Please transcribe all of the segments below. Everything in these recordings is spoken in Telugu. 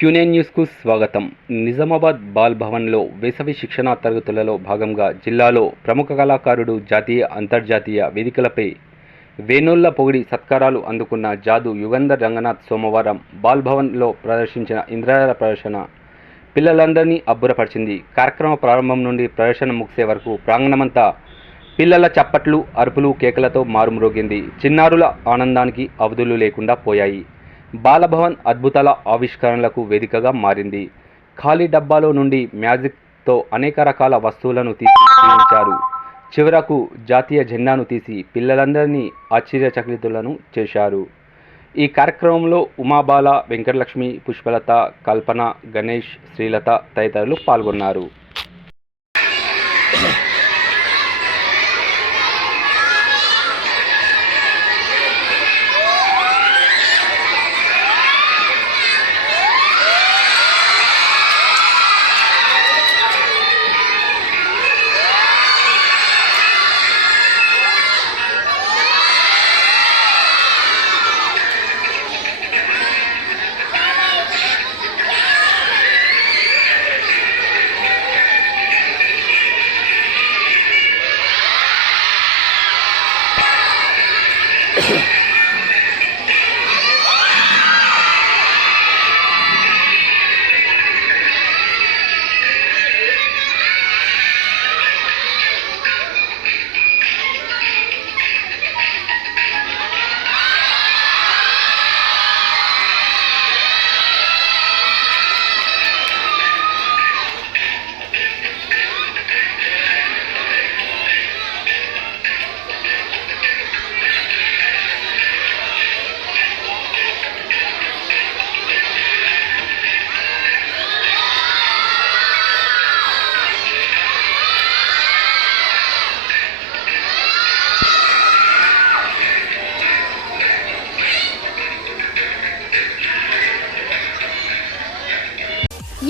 క్యూనైన్ న్యూస్కు స్వాగతం. నిజామాబాద్ బాల్ భవన్లో వేసవి శిక్షణా తరగతులలో భాగంగా జిల్లాలో ప్రముఖ కళాకారుడు జాతీయ అంతర్జాతీయ వేదికలపై వేణోళ్ల పొగిడి సత్కారాలు అందుకున్న జాదు యుగంధర్ రంగనాథ్ సోమవారం బాల్ భవన్లో ప్రదర్శించిన ఇంద్రజాల ప్రదర్శన పిల్లలందరినీ అబ్బురపరిచింది. కార్యక్రమ ప్రారంభం నుండి ప్రదర్శన ముగిసే వరకు ప్రాంగణమంతా పిల్లల చప్పట్లు, అరుపులు, కేకలతో మారుమ్రోగింది. చిన్నారుల ఆనందానికి అవధులు లేకుండా పోయాయి. బాలభవన్ అద్భుతాల ఆవిష్కరణలకు వేదికగా మారింది. ఖాళీ డబ్బాలో నుండి మ్యాజిక్తో అనేక రకాల వస్తువులను తీర్చిదిద్దారు. చివరకు జాతీయ జెండాను తీసి పిల్లలందరినీ ఆశ్చర్యచకితులను చేశారు. ఈ కార్యక్రమంలో ఉమాబాల, వెంకటలక్ష్మి, పుష్పలత, కల్పన, గణేష్, శ్రీలత తదితరులు పాల్గొన్నారు.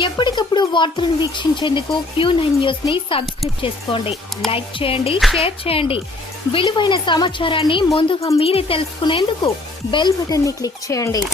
ఎప్పటికప్పుడు వార్తలను వీక్షించేందుకు క్యూ9 న్యూస్ ని సబ్స్క్రైబ్ చేసుకోండి, లైక్ చేయండి, షేర్ చేయండి. విలువైన సమాచారాన్ని ముందుగా మీరే తెలుసుకునేందుకు బెల్ బటన్ ని క్లిక్ చేయండి.